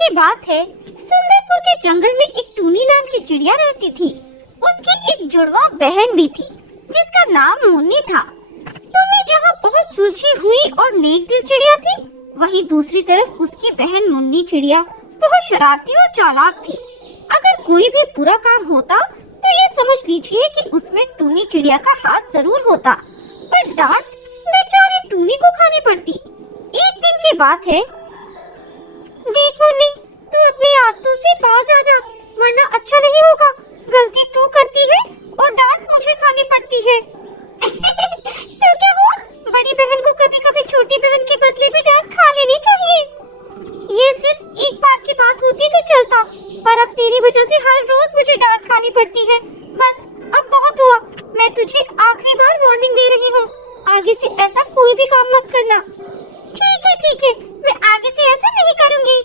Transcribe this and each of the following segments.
की बात है, सुंदरपुर के जंगल में एक टूनी नाम की चिड़िया रहती थी। उसकी एक जुड़वा बहन भी थी जिसका नाम मुन्नी था। टूनी जहाँ बहुत सुलझी हुई और नेक दिल चिड़िया थी, वहीं दूसरी तरफ उसकी बहन मुन्नी चिड़िया बहुत शरारती और चालाक थी। अगर कोई भी बुरा काम होता तो ये समझ लीजिए कि उसमें टूनी चिड़िया का हाथ जरूर होता, पर डांट बेचारे टूनी को खानी पड़ती। एक दिन की बात है, देख मुन्नी, तू अपनी आदतों से बाज आ जा, वरना अच्छा नहीं होगा। गलती तू करती है और डांट मुझे खानी पड़ती है। तो क्या हुआ, बड़ी बहन को कभी कभी छोटी बहन के बदले में डांट खा लेनी चाहिए। ये सिर्फ एक बार की बात होती तो चलता, पर अब तेरी वजह से हर रोज मुझे डांट खानी पड़ती है। बस अब बहुत हुआ, मैं तुझे आखिरी बार वार्निंग दे रही हूँ, आगे से ऐसा कोई भी काम मत करना। ठीक है, मैं आगे से ऐसा नहीं करूँगी।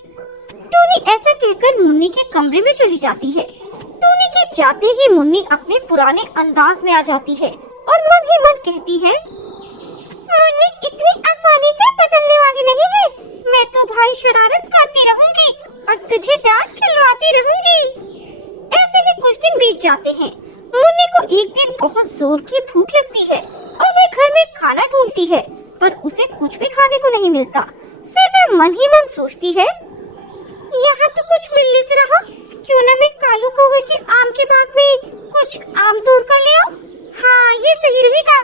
टूनी ऐसा कहकर मुन्नी के कमरे में चली जाती है। टूनी के जाते ही मुन्नी अपने पुराने अंदाज में आ जाती है और मन ही मन कहती है, मुन्नी इतनी आसानी से बदलने वाली नहीं है। मैं तो भाई शरारत करती रहूंगी और तुझे डांट खिलवाती रहूंगी। ऐसे ही कुछ दिन बीत जाते हैं। मुन्नी को एक दिन बहुत जोर की भूख लगती है और वह घर में खाना ढूंढती है, पर उसे कुछ भी खाने को नहीं मिलता। फिर वह मन ही मन सोचती है, यहाँ तो कुछ मिलने से रहा, क्यों न मैं कालू कौवे के आम के बाग में कुछ आम तोड़ कर ले आऊं। हाँ, ये सही रहेगा।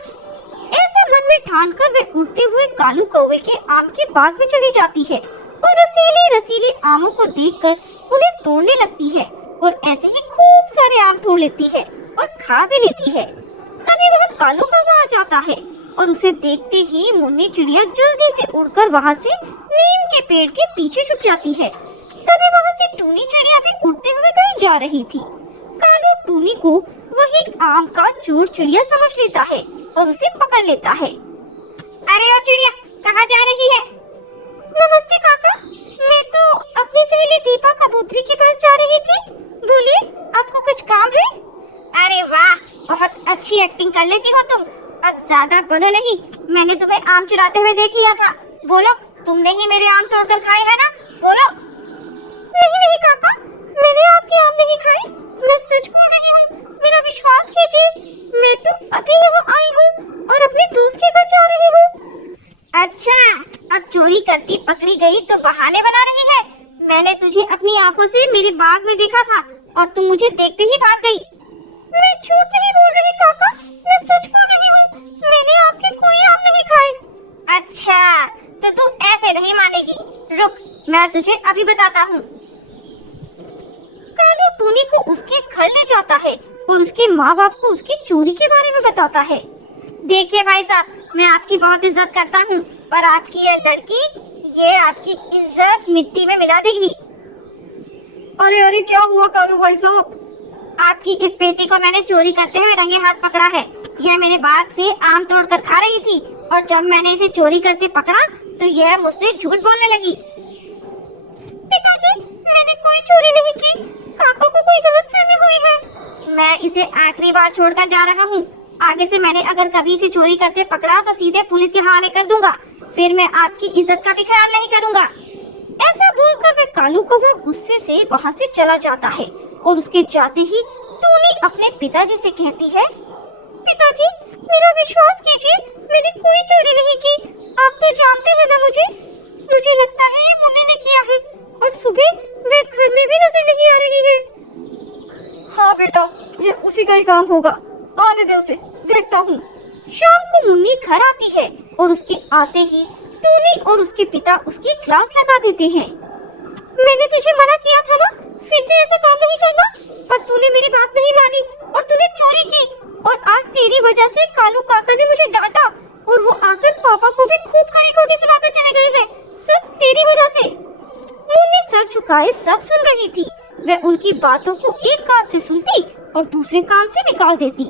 ऐसे मन में ठान कर वे उड़ते हुए कालू कौवे के आम के बाग में चली जाती है और रसीले रसीले आमों को देखकर उन्हें तोड़ने लगती है और ऐसे ही खूब सारे आम तोड़ लेती है और खा भी लेती है। तभी वह कालू कौवा आ जाता है और उसे देखते ही मुन्नी चिड़िया जल्दी से उड़कर वहाँ से नीम के पेड़ के पीछे छुप जाती है। तभी वहाँ से टूनी चिड़िया भी उड़ते हुए कहीं जा रही थी। कालू टूनी को वही आम का चोर चिड़िया समझ लेता है और उसे पकड़ लेता है। अरे ओ चिड़िया, कहाँ जा रही है? नमस्ते काका, मैं तो अपनी सहेली दीपा कबूतरी के पास जा रही थी। बोलिए, आपको कुछ काम है? अरे वाह, बहुत अच्छी एक्टिंग कर लेती हो तुम। अब ज्यादा बोलो नहीं, मैंने तुम्हें आम चुराते हुए देख लिया था। बोलो, तुमने ही मेरे आम तोड़कर खाए है ना? बोलो। नहीं काका, मैंने आपके आम नहीं खाए, मैं सच बोल रही हूँ, मेरा विश्वास कीजिए। मैं तो अभी यहाँ आई हूँ और अपने दोस्त के घर जा रही हूँ। अच्छा, अब चोरी करती पकड़ी गई तो बहाने बना रही है। मैंने तुझे अपनी आंखों से मेरे बाग में देखा था और तुम मुझे देखते ही भाग गई। मैं झूठ नहीं बोल रही काका, मैं सच बोल रही हूँ, मैंने आपके कोई आम नहीं खाए। अच्छा, तो तू ऐसे नहीं मानेगी, रुक, मैं तुझे अभी बताता हूँ। कालू टूनी को उसके घर ले जाता है और उसके माँ बाप को उसकी चोरी के बारे में बताता है। देखिए भाई साहब, मैं आपकी बहुत इज्जत करता हूँ, पर आपकी ये लड़की ये आपकी इज्जत मिट्टी में मिला देगी। अरे क्या हुआ कालू भाई साहब? आपकी इस बेटी को मैंने चोरी करते हुए रंगे हाथ पकड़ा है। यह मेरे बाग से आम तोड़कर खा रही थी और जब मैंने इसे चोरी करते पकड़ा तो यह मुझसे झूठ बोलने लगी। पिताजी, मैंने कोई चोरी नहीं की, काका को कोई गलतफहमी हुई है। मैं इसे आखिरी बार छोड़कर जा रहा हूँ। आगे से मैंने अगर कभी इसे चोरी करते पकड़ा तो सीधे पुलिस के हवाले कर दूंगा। फिर मैं आपकी इज्जत का भी ख्याल नहीं करूँगा। ऐसा बोलकर वह कालू कौवा गुस्से से वहाँ से चला जाता है और उसके जाते ही टूनी अपने पिताजी से कहती है, पिताजी, मेरा विश्वास कीजिए, मैंने कोई चोरी नहीं की। आप तो जानते हैं ना मुझे लगता है ये मुन्नी ने किया है और सुबह वे घर में भी नजर नहीं आ रही है। हाँ बेटा, ये उसी का ही काम होगा, आने दे उसे, देखता हूँ। शाम को मुन्नी घर आती है और उसके आते ही टूनी और उसके पिता उसकी क्लास लगा देते हैं। मैंने तुझे मना किया था ना, फिर से ऐसा काम नहीं करना, पर तूने मेरी बात नहीं मानी और तूने चोरी की और आज तेरी वजह से कालू काका ने मुझे डांटा और वो आकर पापा को भी खूब खरी खोटी सुनाकर चले गए हैं। सब तेरी वजह से। मुन्नी सर झुकाए सब सुन रही थी। वह उनकी बातों को एक कान से सुनती और दूसरे कान से निकाल देती।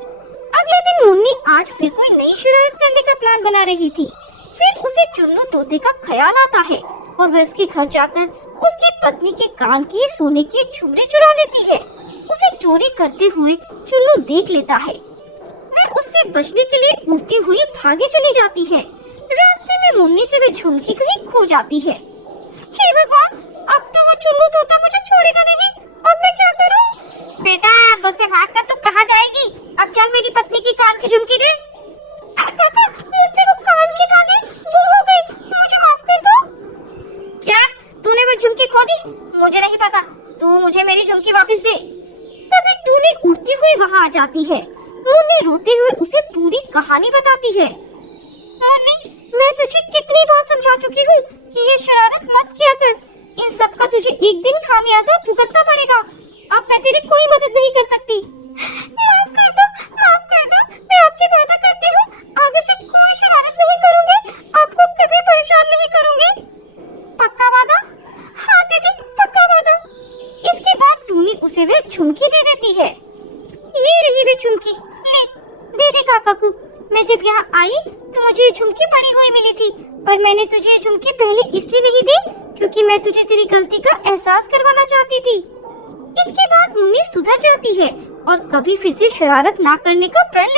अगले दिन मुन्नी आज फिर कोई नई शरारत करने का प्लान बना रही थी। फिर उसे चुन्नू तोते का ख्याल आता है और वह उसके घर जाकर उसकी पत्नी के कान के सोने के झुमरे चुरा लेती है। उसे चोरी करते हुए चुन्नू देख लेता है। वह उससे बचने के लिए उड़ती हुई भागे चली जाती है। रास्ते में मुन्नी से वह झुमकी कहीं खो जाती है। हे भगवान, अब तो वो चुन्नू वो झुमकी खो दी? मुझे नहीं पता, तू मुझे मेरी झुमकी वापस दे। तभी टूनी उड़ती हुई वहाँ आ जाती है। मुन्नी रोते हुए उसे पूरी कहानी बताती है। मुन्नी, मैं तुझे कितनी बार समझा चुकी हूँ कि ये शरारत मत किया कर। इन सब का तुझे एक दिन खामियाजा भुगतना पड़ेगा। अब मैं तेरी कोई मदद नहीं कर सकती। माफ कर दो, माफ कर दो। मैं आपसे वादा करती हूँ, आगे से कोई शरारत नहीं करूँगी, आपको कभी परेशान नहीं करूँगी। पक्का वादा? हाँ दीदी, पक्का वादा। इसके बाद टूनी उसे वे झुमकी दे देती है। ये रही वे झुमकी, ले दे दे काका को। मैं जब यहाँ आई तो मुझे ये झुमकी पड़ी हुई मिली थी, पर मैंने तुझे ये झुमकी पहले इसलिए नहीं दी क्योंकि मैं तुझे तेरी गलती का एहसास करवाना चाहती थी। इसके बाद मुन्नी सुधर जाती है और कभी फिर से शरारत ना करने का प्रण